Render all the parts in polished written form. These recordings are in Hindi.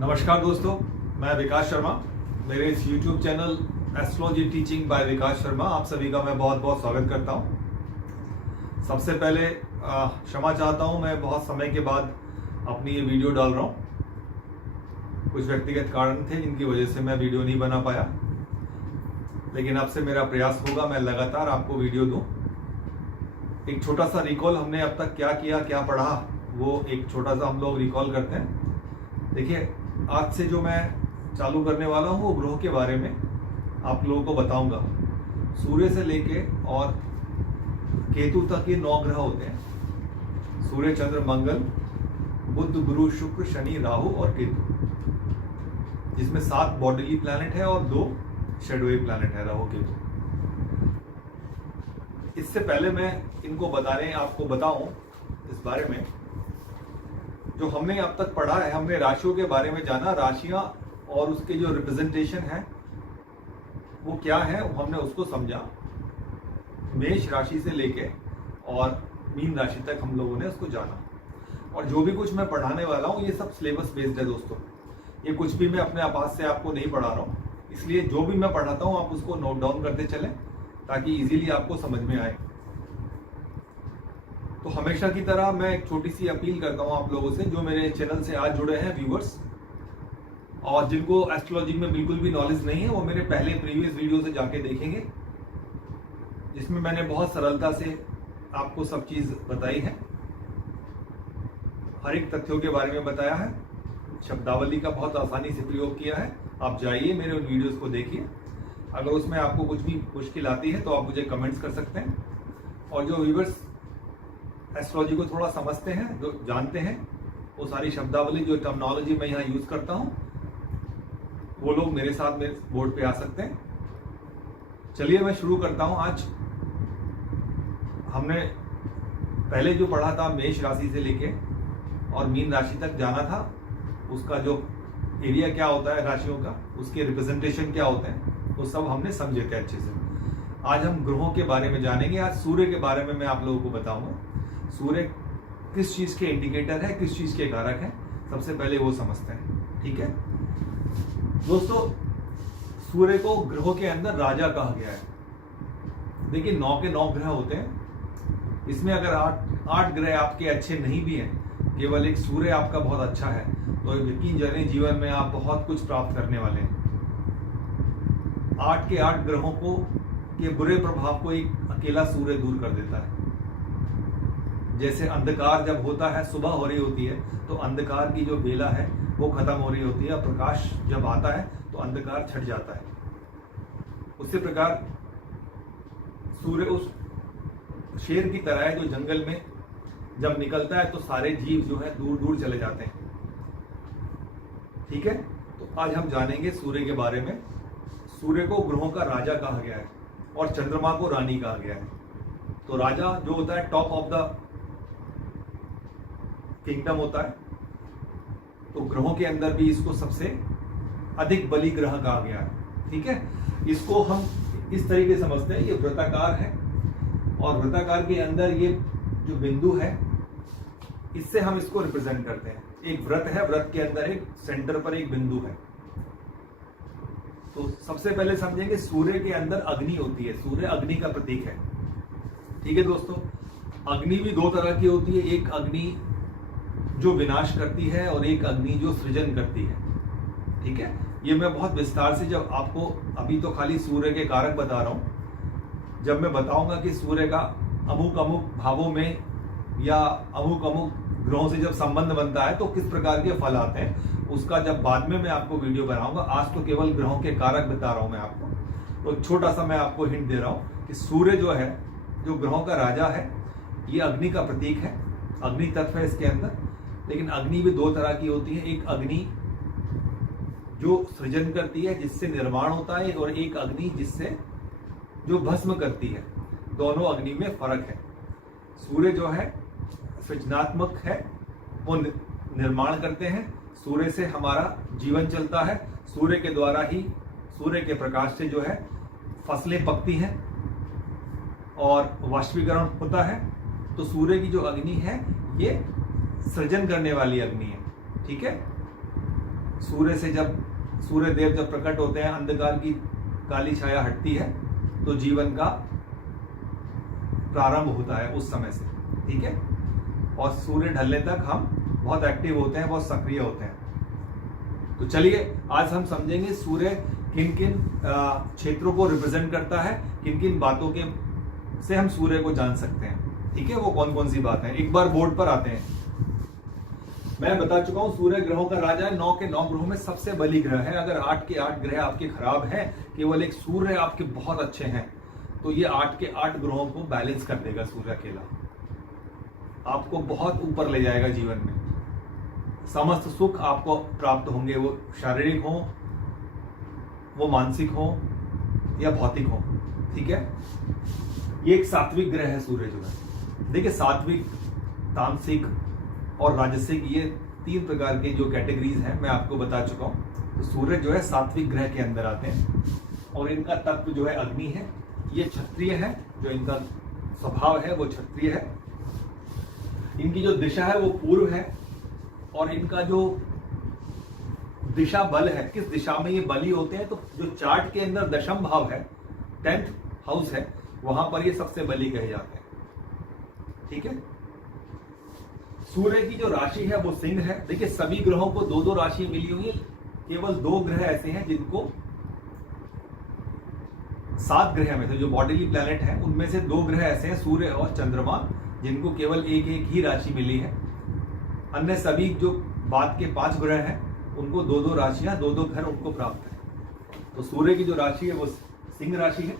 नमस्कार दोस्तों, मैं विकास शर्मा। मेरे इस YouTube channel astrology teaching by Vikas Sharma आप सभी का मैं बहुत बहुत स्वागत करता हूं। सबसे पहले क्षमा चाहता हूं, मैं बहुत समय के बाद अपनी ये वीडियो डाल रहा हूं। कुछ व्यक्तिगत कारण थे जिनकी वजह से मैं वीडियो नहीं बना पाया, लेकिन अब से मेरा प्रयास होगा मैं लगातार आपको वीडियो दूं। एक छोटा सा रिकॉल, हमने अब तक क्या किया क्या पढ़ा, वो एक छोटा सा हम लोग रिकॉल करते हैं। देखिए, आज से जो मैं चालू करने वाला हूँ वो ग्रहों के बारे में आप लोगों को बताऊंगा। सूर्य से लेके और केतु तक ये 9 ग्रह होते हैं। सूर्य, चंद्र, मंगल, बुध, गुरु, शुक्र, शनि, राहु और केतु, जिसमें 7 बॉडीली प्लैनेट है और 2 शेडोई प्लैनेट है, राहु केतु। इससे पहले मैं इनको आपको बताऊं इस बारे में, जो हमने अब तक पढ़ा है, हमने राशियों के बारे में जाना। राशियां और उसके जो रिप्रेजेंटेशन है वो क्या है, हमने उसको समझा। मेष राशि से लेके और मीन राशि तक हम लोगों ने उसको जाना। और जो भी कुछ मैं पढ़ाने वाला हूँ ये सब सिलेबस बेस्ड है दोस्तों। ये कुछ भी मैं अपने आवाज से आपको नहीं पढ़ा रहा हूँ, इसलिए जो भी मैं पढ़ाता हूँ आप उसको नोट डाउन करते चलें ताकि इजीली आपको समझ में आए। तो हमेशा की तरह मैं एक छोटी सी अपील करता हूं आप लोगों से, जो मेरे चैनल से आज जुड़े हैं व्यूअर्स और जिनको एस्ट्रोलॉजी में बिल्कुल भी नॉलेज नहीं है, वो मेरे पहले प्रीवियस वीडियो से जाके देखेंगे, जिसमें मैंने बहुत सरलता से आपको सब चीज बताई है। हर एक तथ्यों के बारे में बताया है, शब्दावली का बहुत आसानी से प्रयोग किया है। आप जाइए मेरे उन वीडियोस को देखिए। अगर उसमें आपको कुछ भी मुश्किल आती है तो आप मुझे कमेंट्स कर सकते हैं। और जो व्यूअर्स एस्ट्रोलॉजी को थोड़ा समझते हैं, जो जानते हैं, वो सारी शब्दावली जो टर्मिनोलॉजी मैं यहाँ यूज करता हूँ, वो लोग मेरे साथ मेरे बोर्ड पे आ सकते हैं। चलिए मैं शुरू करता हूँ। आज हमने पहले जो पढ़ा था मेष राशि से लेके और मीन राशि तक जाना था, उसका जो एरिया क्या होता है राशियों का, उसके रिप्रेजेंटेशन क्या होते हैं, वो सब हमने समझे थे अच्छे से। आज हम ग्रहों के बारे में जानेंगे। आज सूर्य के बारे में मैं आप लोगों को बताऊंगा। सूर्य किस चीज के इंडिकेटर है, किस चीज के कारक है, सबसे पहले वो समझते हैं। ठीक है दोस्तों, सूर्य को ग्रहों के अंदर राजा कहा गया है। देखिए 9 के 9 ग्रह होते हैं। इसमें अगर 8 ग्रह आपके अच्छे नहीं भी हैं, केवल एक सूर्य आपका बहुत अच्छा है, तो यकीन जाने जीवन में आप बहुत कुछ प्राप्त करने वाले हैं। 8 के 8 ग्रहों को के बुरे प्रभाव को एक अकेला सूर्य दूर कर देता है। जैसे अंधकार जब होता है, सुबह हो रही होती है, तो अंधकार की जो बेला है वो खत्म हो रही होती है, प्रकाश जब आता है तो अंधकार छट जाता है। उसी प्रकार सूर्य उस शेर की तरह है जो जंगल में जब निकलता है तो सारे जीव जो है दूर दूर चले जाते हैं। ठीक है, तो आज हम जानेंगे सूर्य के बारे में। सूर्य को ग्रहों का राजा कहा गया है और चंद्रमा को रानी कहा गया है। तो राजा जो होता है टॉप ऑफ द किंगडम होता है, तो ग्रहों के अंदर भी इसको सबसे अधिक बली ग्रह कहा गया है। ठीक है, इसको हम इस तरीके से समझते हैं, ये वृत्ताकार है और वृत्ताकार के अंदर ये जो बिंदु है, इससे हम इसको रिप्रेजेंट करते हैं। एक व्रत है, व्रत के अंदर एक सेंटर पर एक बिंदु है। तो सबसे पहले समझेंगे सूर्य के अंदर अग्नि होती है। सूर्य अग्नि का प्रतीक है। ठीक है दोस्तों, अग्नि भी 2 तरह की होती है। एक अग्नि जो विनाश करती है और एक अग्नि जो सृजन करती है। ठीक है, ये मैं बहुत विस्तार से जब आपको, अभी तो खाली सूर्य के कारक बता रहा हूं, जब मैं बताऊंगा कि सूर्य का अमुक अमुक भावों में या अमुक अमुक ग्रहों से जब संबंध बनता है तो किस प्रकार के फल आते हैं, उसका जब बाद में मैं आपको वीडियो बनाऊंगा। आज तो केवल ग्रहों के कारक बता रहा हूं मैं आपको। तो छोटा सा मैं आपको हिंट दे रहा हूं कि सूर्य जो है, जो ग्रहों का राजा है, ये अग्नि का प्रतीक है। अग्नि तत्व है इसके अंदर। लेकिन अग्नि भी 2 तरह की होती है। एक अग्नि जो सृजन करती है, जिससे निर्माण होता है, और एक अग्नि जिससे जो भस्म करती है। दोनों अग्नि में फर्क है। सूर्य जो है सृजनात्मक है, वो निर्माण करते हैं। सूर्य से हमारा जीवन चलता है। सूर्य के द्वारा ही, सूर्य के प्रकाश से जो है फसलें पकती हैं और वाष्पीकरण होता है। तो सूर्य की जो अग्नि है ये सृजन करने वाली अग्नि है। ठीक है, सूर्य से जब सूर्य देव जब प्रकट होते हैं, अंधकार की काली छाया हटती है, तो जीवन का प्रारंभ होता है उस समय से, ठीक है। और सूर्य ढलने तक हम बहुत एक्टिव होते हैं, बहुत सक्रिय होते हैं। तो चलिए आज हम समझेंगे सूर्य किन किन क्षेत्रों को रिप्रेजेंट करता है, किन किन बातों के से हम सूर्य को जान सकते हैं, ठीक है। वो कौन कौन सी बातें हैं, एक बार बोर्ड पर आते हैं। मैं बता चुका हूं सूर्य ग्रहों का राजा है, 9 के 9 ग्रहों में सबसे बली ग्रह है। अगर 8 के 8 ग्रह आपके खराब हैं, केवल एक सूर्य आपके बहुत अच्छे हैं, तो ये 8 के 8 ग्रहों को बैलेंस कर देगा सूर्य अकेला, आपको बहुत ऊपर ले जाएगा जीवन में। समस्त सुख आपको प्राप्त होंगे, वो शारीरिक हो, वो मानसिक हो या भौतिक हो, ठीक है। ये एक सात्विक ग्रह है सूर्य जो है। देखिए सात्विक, तामसिक और राजसिक, ये 3 प्रकार के जो कैटेगरीज हैं मैं आपको बता चुका हूं। तो सूर्य जो है सात्विक ग्रह के अंदर आते हैं और इनका तत्व जो है अग्नि है। ये क्षत्रिय है, जो इनका स्वभाव है वो क्षत्रिय है। इनकी जो दिशा है वो पूर्व है और इनका जो दिशा बल है, किस दिशा में ये बली होते हैं, तो जो चार्ट के अंदर दशम भाव है, 10th हाउस है, वहां पर ये सबसे बली कहे जाते हैं, ठीक है। सूर्य की जो राशि है वो सिंह है। देखिए सभी ग्रहों को 2-2 राशि मिली हुई है, केवल 2 ग्रह ऐसे हैं जिनको 7 ग्रह में से जो बॉडीली प्लैनेट है उनमें से 2 ग्रह ऐसे हैं, सूर्य और चंद्रमा, जिनको केवल एक ही राशि मिली है। अन्य सभी जो बाद के 5 ग्रह हैं उनको 2-2 राशियां, 2-2 घर उनको प्राप्त है। तो सूर्य की जो राशि है वो सिंह राशि है।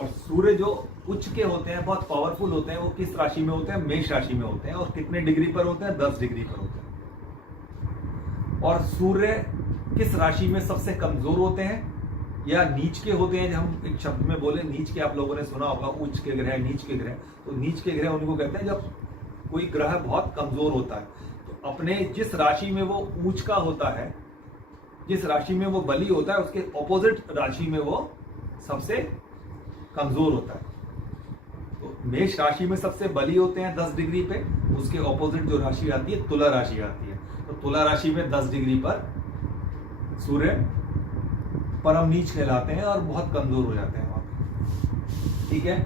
और सूर्य जो उच्च के होते हैं, बहुत पावरफुल होते हैं, वो किस राशि में होते हैं, मेष राशि में होते हैं। और कितने डिग्री पर होते हैं, 10 डिग्री पर होते हैं। और सूर्य किस राशि में सबसे कमजोर होते हैं या नीच के होते हैं, जब हम एक शब्द में बोले नीच के, आप लोगों ने सुना होगा, उच्च के ग्रह, नीच के ग्रह। तो नीच के ग्रह उनको कहते हैं जब कोई ग्रह बहुत कमजोर होता है। तो अपने जिस राशि में वो ऊंच का होता है, जिस राशि में वो बली होता है, उसके ऑपोजिट राशि में वो सबसे कमजोर होता है। तो मेष राशि में सबसे बली होते हैं 10 डिग्री पे, उसके ऑपोजिट जो राशि आती है तुला राशि आती है। तो तुला राशि में 10 डिग्री पर सूर्य परम नीच कहलाते हैं और बहुत कमजोर हो जाते हैं वहां पे, ठीक है।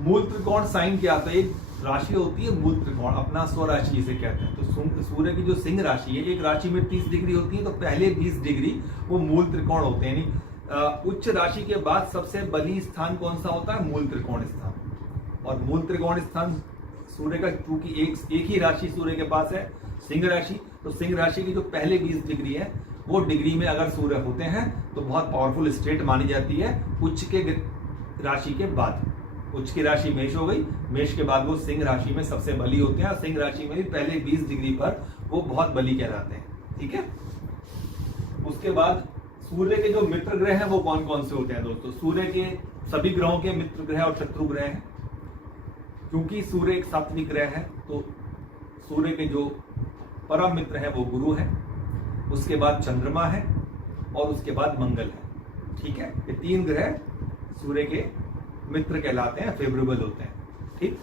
मूल त्रिकोण साइन क्या आता है, एक राशि होती है मूल त्रिकोण, अपना स्वराशि इसे कहते हैं। तो सूर्य की जो सिंह राशि है, एक राशि में 30 डिग्री होती है, तो पहले 20 डिग्री वो मूल त्रिकोण होते हैं। यानी उच्च राशि के बाद सबसे बली स्थान कौन सा होता है, मूल त्रिकोण स्थान। और मूल त्रिकोण स्थान सूर्य का, चूंकि एक ही राशि सूर्य के पास है, सिंह राशि, तो सिंह राशि की जो पहले 20 डिग्री है, वो डिग्री में अगर सूर्य होते हैं तो बहुत पावरफुल स्टेट मानी जाती है उच्च के राशि के बाद। उच्च की राशि मेष हो गई, मेष के बाद वो सिंह राशि में सबसे बली होते हैं। और सिंह राशि में भी पहले 20 डिग्री पर वो बहुत बली कहलाते हैं, ठीक है। उसके बाद सूर्य के जो मित्र ग्रह हैं वो कौन कौन से होते हैं दोस्तों। सूर्य के सभी ग्रहों के मित्र ग्रह और शत्रु ग्रह हैं। क्योंकि सूर्य एक सात्विक ग्रह है, तो सूर्य के जो परम मित्र है वो गुरु है, उसके बाद चंद्रमा है और उसके बाद मंगल है, ठीक है। ये 3 ग्रह सूर्य के मित्र कहलाते हैं, फेवरेबल होते हैं, ठीक।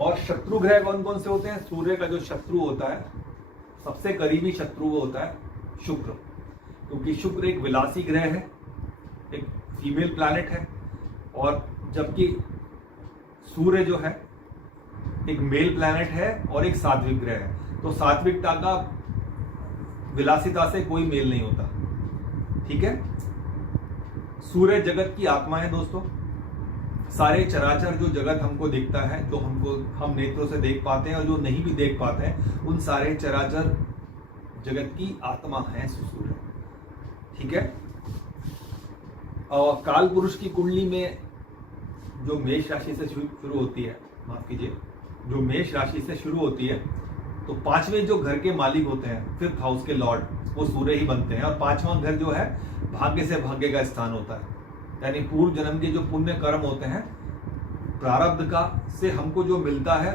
और शत्रु ग्रह कौन कौन से होते हैं। सूर्य का जो शत्रु होता है, सबसे करीबी शत्रु वो होता है शुक्र, क्योंकि शुक्र एक विलासी ग्रह है, एक फीमेल प्लैनेट है। और जबकि सूर्य जो है एक मेल प्लैनेट है और एक सात्विक ग्रह है। तो सात्विकता का विलासिता से कोई मेल नहीं होता, ठीक है। सूर्य जगत की आत्मा है दोस्तों। सारे चराचर जो जगत हमको दिखता है, जो हम नेत्रों से देख पाते हैं और जो नहीं भी देख पाते हैं, उन सारे चराचर जगत की आत्मा है सूर्य, ठीक है। और काल पुरुष की कुंडली में जो मेष राशि से शुरू होती है, माफ कीजिए, जो मेष राशि से शुरू होती है, तो 5वें जो घर के मालिक होते हैं, 5th हाउस के लॉर्ड, वो सूर्य ही बनते हैं। और 5वां घर जो है भाग्य से भाग्य का स्थान होता है, यानी पूर्व जन्म के जो पुण्य कर्म होते हैं, प्रारब्ध का से हमको जो मिलता है,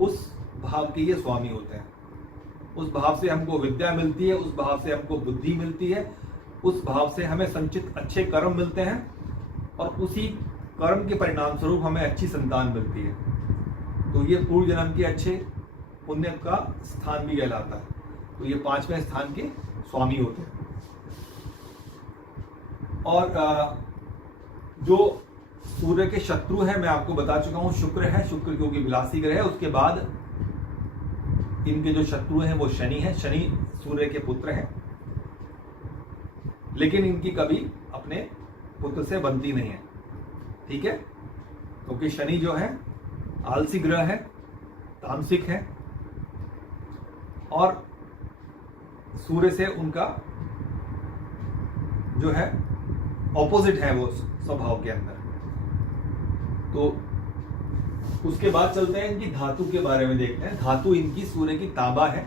उस भाव के ये स्वामी होते हैं। उस भाव से हमको विद्या मिलती है, उस भाव से हमको बुद्धि मिलती है, उस भाव से हमें संचित अच्छे कर्म मिलते हैं और उसी कर्म के परिणाम स्वरूप हमें अच्छी संतान मिलती है। तो ये पूर्व जन्म के अच्छे पुण्य का स्थान भी कहलाता है। तो ये 5वें स्थान के स्वामी होते हैं। और जो सूर्य के शत्रु है मैं आपको बता चुका हूं, शुक्र है। शुक्र क्योंकि विलासी ग्रह है। उसके बाद इनके जो शत्रु हैं वो शनि है। शनि सूर्य के पुत्र हैं, लेकिन इनकी कभी अपने पुत्र से बनती नहीं है, ठीक है, क्योंकि शनि जो है आलसी ग्रह है, तामसिक है, और सूर्य से उनका जो है ऑपोजिट है वो स्वभाव के अंदर। तो उसके बाद चलते हैं इनकी धातु के बारे में देखते हैं। धातु इनकी सूर्य की तांबा है।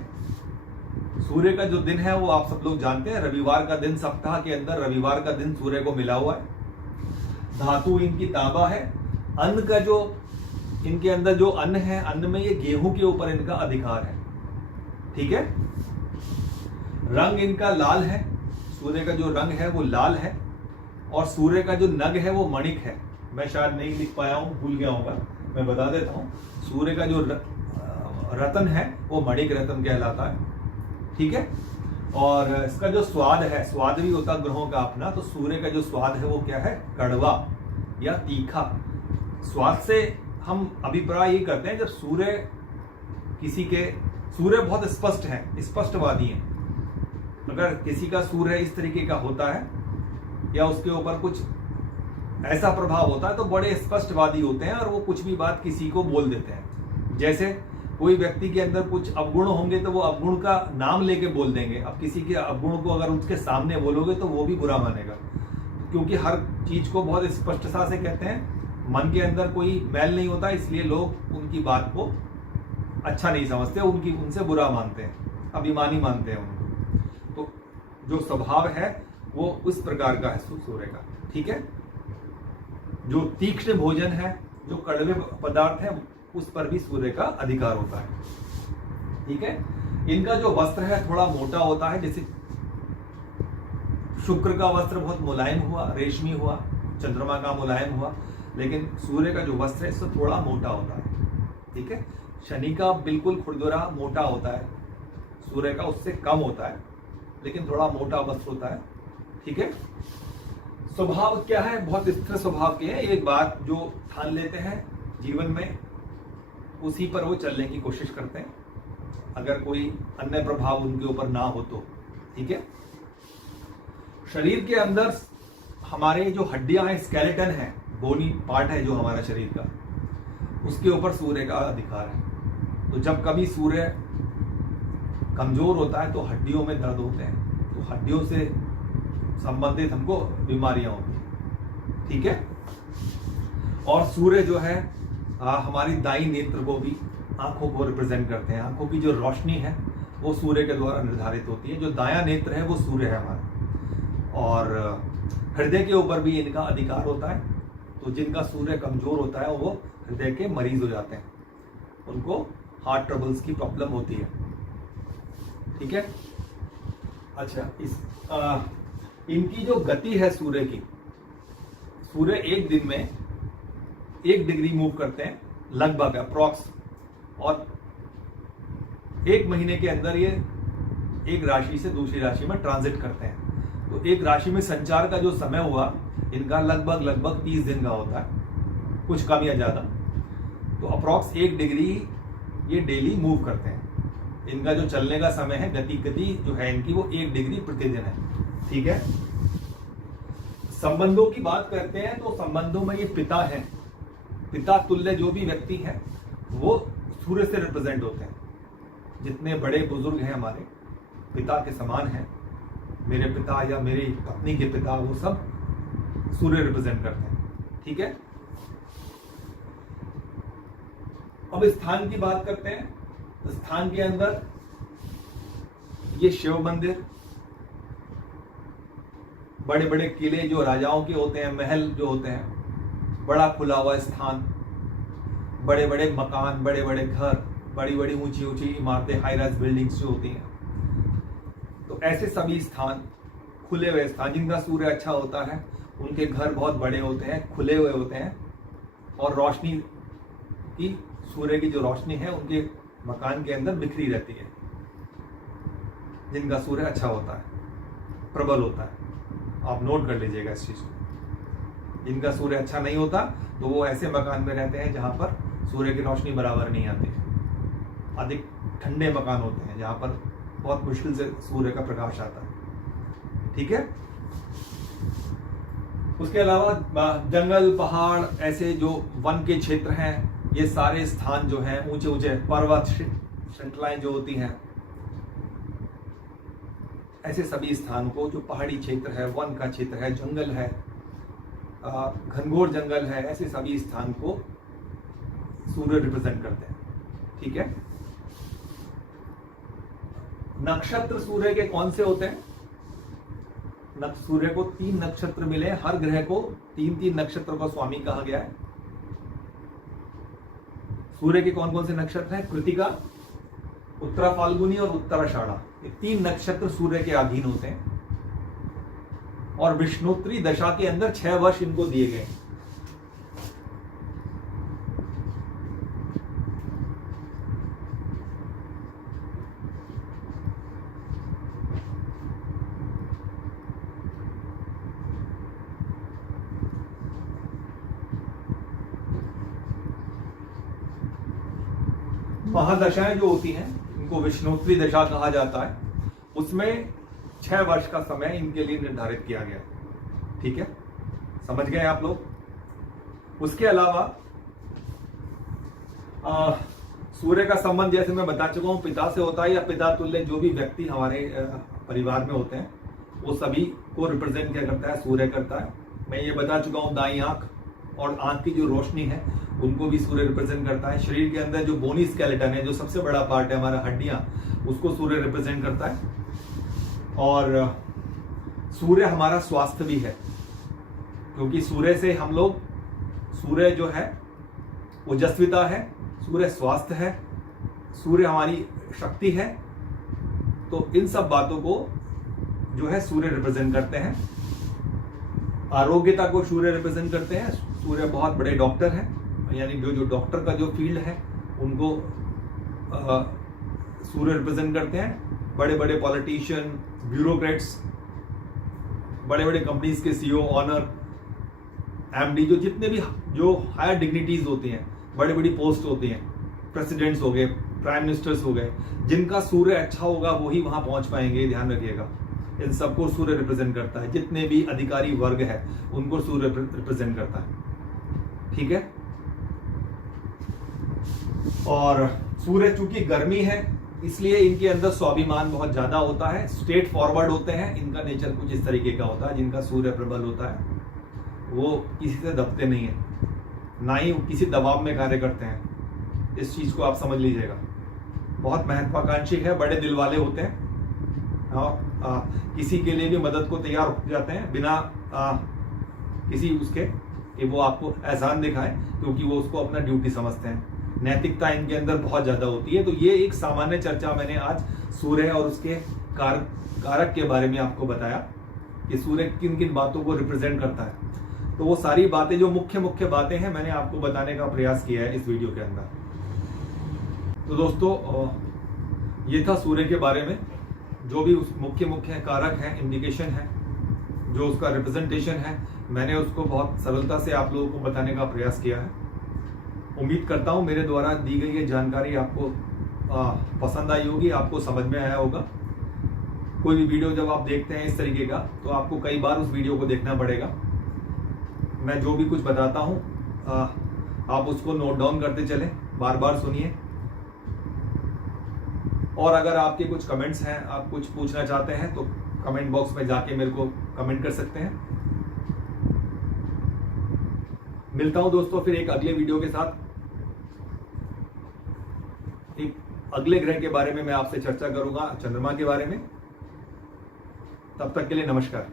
सूर्य का जो दिन है वो आप सब लोग जानते हैं, रविवार का दिन, सप्ताह के अंदर रविवार का दिन सूर्य को मिला हुआ है। धातु इनकी तांबा है। अन्न का जो इनके अंदर जो अन्न है, अन्न में ये गेहूं के ऊपर इनका अधिकार है, ठीक है। रंग इनका लाल है। सूर्य का जो रंग है वो लाल है, और सूर्य का जो नग है वो मणिक है। मैं शायद नहीं लिख पाया हूं, भूल गया होगा, मैं बता देता हूं। सूर्य का जो रतन है वो मणिक रतन कहलाता है, ठीक है। और इसका जो स्वाद है, स्वाद भी होता ग्रहों का अपना, तो सूर्य का जो स्वाद है वो क्या है, कड़वा या तीखा। स्वाद से हम अभिप्राय ये करते हैं जब सूर्य सूर्य बहुत स्पष्ट है, स्पष्टवादी है। अगर किसी का सूर्य इस तरीके का होता है या उसके ऊपर कुछ ऐसा प्रभाव होता है तो बड़े स्पष्टवादी होते हैं, और वो कुछ भी बात किसी को बोल देते हैं। जैसे कोई व्यक्ति के अंदर कुछ अवगुण होंगे तो वो अवगुण का नाम लेके बोल देंगे। अब किसी के अवगुण को अगर उसके सामने बोलोगे तो वो भी बुरा मानेगा, क्योंकि हर चीज को बहुत स्पष्टता से कहते हैं। मन के अंदर कोई मैल नहीं होता, इसलिए लोग उनकी बात को अच्छा नहीं समझते, उनसे बुरा मानते हैं, अभिमानी मानते हैं उनको। तो जो स्वभाव है वो उस प्रकार का है सूर्य का, ठीक है। जो तीक्ष्ण भोजन है, जो कड़वे पदार्थ है, उस पर भी सूर्य का अधिकार होता है, ठीक है। इनका जो वस्त्र है थोड़ा मोटा होता है। जैसे शुक्र का वस्त्र बहुत मुलायम हुआ, रेशमी हुआ, चंद्रमा का मुलायम हुआ, लेकिन सूर्य का जो वस्त्र है इससे थोड़ा मोटा होता है, ठीक है। शनि का बिल्कुल खुरदुरा मोटा होता है, सूर्य का उससे कम होता है, लेकिन थोड़ा मोटा वस्त्र होता है, ठीक है। स्वभाव क्या है, बहुत स्थिर स्वभाव के हैं। एक बात जो ठान लेते हैं जीवन में, उसी पर वो चलने की कोशिश करते हैं, अगर कोई अन्य प्रभाव उनके ऊपर ना हो तो, ठीक है। शरीर के अंदर हमारे जो हड्डियां हैं, स्केलेटन है, बोनी पार्ट है जो हमारा शरीर का, उसके ऊपर सूर्य का अधिकार है। तो जब कभी सूर्य कमजोर होता है तो हड्डियों में दर्द होते हैं, तो हड्डियों से संबंधित हमको बीमारियां होती हैं, ठीक है। और सूर्य जो है हमारी दाई नेत्र को भी, आंखों को रिप्रेजेंट करते हैं। आंखों की जो रोशनी है वो सूर्य के द्वारा निर्धारित होती है। जो दायां नेत्र है वो सूर्य है हमारा। और हृदय के ऊपर भी इनका अधिकार होता है। तो जिनका सूर्य कमजोर होता है वो हृदय के मरीज हो जाते हैं, उनको हार्ट ट्रबल्स की प्रॉब्लम होती है, ठीक है। अच्छा, इनकी जो गति है सूर्य की, सूर्य एक दिन में 1 डिग्री मूव करते हैं लगभग अप्रॉक्स, और 1 महीने के अंदर ये एक राशि से दूसरी राशि में ट्रांजिट करते हैं। तो एक राशि में संचार का जो समय हुआ इनका लगभग 30 दिन का होता है, कुछ कम या ज्यादा। तो अप्रॉक्स 1 डिग्री ये डेली मूव करते हैं। इनका जो चलने का समय है, गति जो है इनकी, वो 1 डिग्री प्रतिदिन है, ठीक है। संबंधों की बात करते हैं तो संबंधों में ये पिता है, पिता तुल्य जो भी व्यक्ति है वो सूर्य से रिप्रेजेंट होते हैं। जितने बड़े बुजुर्ग हैं हमारे, पिता के समान हैं। मेरे पिता या मेरी पत्नी के पिता, वो सब सूर्य रिप्रेजेंट करते हैं, ठीक है। अब स्थान की बात करते हैं। स्थान के अंदर ये शिव मंदिर, बड़े बड़े किले जो राजाओं के होते हैं, महल जो होते हैं, बड़ा खुला हुआ स्थान, बड़े बड़े मकान, बड़े बड़े घर, बड़ी बड़ी ऊंची ऊंची इमारतें, हाई राइज बिल्डिंग्स जो होती हैं, तो ऐसे सभी स्थान, खुले हुए स्थान, जिनका सूर्य अच्छा होता है उनके घर बहुत बड़े होते हैं, खुले हुए होते हैं, और रोशनी की, सूर्य की जो रोशनी है उनके मकान के अंदर बिखरी रहती है, जिनका सूर्य अच्छा होता है, प्रबल होता है। आप नोट कर लीजिएगा इस चीज को। जिनका सूर्य अच्छा नहीं होता तो वो ऐसे मकान में रहते हैं जहां पर सूर्य की रोशनी बराबर नहीं आती, अधिक ठंडे मकान होते हैं जहां पर बहुत मुश्किल से सूर्य का प्रकाश आता है। ठीक है। उसके अलावा जंगल, पहाड़, ऐसे जो वन के क्षेत्र हैं, ये सारे स्थान जो हैं, ऊंचे ऊंचे पर्वत श्रृंखलाएं जो होती हैं, ऐसे सभी स्थानों को, जो पहाड़ी क्षेत्र है, वन का क्षेत्र है, जंगल है, घनघोर जंगल है, ऐसे सभी स्थान को सूर्य रिप्रेजेंट करते हैं। ठीक है। नक्षत्र सूर्य के कौन से होते हैं? सूर्य को 3 नक्षत्र मिले, हर ग्रह को 3-3 नक्षत्र का स्वामी कहा गया है। सूर्य के कौन कौन से नक्षत्र हैं? कृतिका, उत्तरा फाल्गुनी और उत्तराषाढ़ा, ये 3 नक्षत्र सूर्य के अधीन होते हैं और विष्णुत्री दशा के अंदर 6 वर्ष इनको दिए गए। महादशाएं जो होती हैं, इनको विष्णुत्री दशा कहा जाता है। उसमें 6 वर्ष का समय इनके लिए निर्धारित किया गया। ठीक है, समझ गए आप लोग। उसके अलावा सूर्य का संबंध, जैसे मैं बता चुका हूं, पिता से होता है या पिता तुल्य जो भी व्यक्ति हमारे परिवार में होते हैं, वो सभी को रिप्रेजेंट क्या करता है? सूर्य करता है। मैं ये बता चुका हूं, दाईं आंख और आंख की जो रोशनी है उनको भी सूर्य रिप्रेजेंट करता है। शरीर के अंदर जो बोनी स्केलेटन है, जो सबसे बड़ा पार्ट है हमारा, हड्डियां, उसको सूर्य रिप्रेजेंट करता है। और सूर्य हमारा स्वास्थ्य भी है, क्योंकि सूर्य से हम लोग, सूर्य जो है ओजस्विता है, सूर्य स्वास्थ्य है, सूर्य हमारी शक्ति है। तो इन सब बातों को जो है सूर्य रिप्रेजेंट करते हैं। आरोग्यता को सूर्य रिप्रेजेंट करते हैं। सूर्य बहुत बड़े डॉक्टर हैं, यानी जो डॉक्टर का जो फील्ड है उनको सूर्य रिप्रेजेंट करते हैं। बड़े बड़े पॉलिटिशियन, ब्यूरोक्रेट्स, बड़े बड़े कंपनीज के सीईओ, ऑनर, एमडी, जो जितने भी जो हायर डिग्निटीज होती हैं, बड़ी बड़ी पोस्ट होती हैं, प्रेसिडेंट्स हो गए, प्राइम मिनिस्टर्स हो गए, जिनका सूर्य अच्छा होगा वही वहां पहुंच पाएंगे, ध्यान रखिएगा। इन सबको सूर्य रिप्रेजेंट करता है। जितने भी अधिकारी वर्ग है उनको सूर्य रिप्रेजेंट करता है। ठीक है। और सूर्य चूंकि गर्मी है, इसलिए इनके अंदर स्वाभिमान बहुत ज्यादा होता है, स्ट्रेट फॉरवर्ड होते हैं। इनका नेचर कुछ इस तरीके का होता है। जिनका सूर्य प्रबल होता है वो किसी से दबते नहीं है, ना ही किसी दबाव में कार्य करते हैं। इस चीज को आप समझ लीजिएगा। बहुत महत्वाकांक्षी है, बड़े दिल वाले होते हैं और किसी के लिए भी मदद को तैयार हो जाते हैं बिना किसी उसके कि वो आपको एहसान दिखाए, क्योंकि वो उसको अपना ड्यूटी समझते हैं। नैतिकता इनके अंदर बहुत ज्यादा होती है। तो ये एक सामान्य चर्चा मैंने आज सूर्य और उसके कारक के बारे में आपको बताया कि सूर्य किन किन बातों को रिप्रेजेंट करता है। तो वो सारी बातें, जो मुख्य मुख्य बातें हैं, मैंने आपको बताने का प्रयास किया है इस वीडियो के अंदर। तो दोस्तों, ये था सूर्य के बारे में। जो भी उस मुख्य मुख्य कारक हैं, इंडिकेशन है, जो उसका रिप्रेजेंटेशन है, मैंने उसको बहुत सरलता से आप लोगों को बताने का प्रयास किया है। उम्मीद करता हूं मेरे द्वारा दी गई ये जानकारी आपको पसंद आई होगी, आपको समझ में आया होगा। कोई भी वीडियो जब आप देखते हैं इस तरीके का, तो आपको कई बार उस वीडियो को देखना पड़ेगा। मैं जो भी कुछ बताता हूं आप उसको नोट डाउन करते चलें, बार बार सुनिए। और अगर आपके कुछ कमेंट्स हैं, आप कुछ पूछना चाहते हैं, तो कमेंट बॉक्स में जाके मेरे को कमेंट कर सकते हैं। मिलता हूं दोस्तों फिर एक अगले वीडियो के साथ। एक अगले ग्रह के बारे में मैं आपसे चर्चा करूंगा, चंद्रमा के बारे में। तब तक के लिए नमस्कार।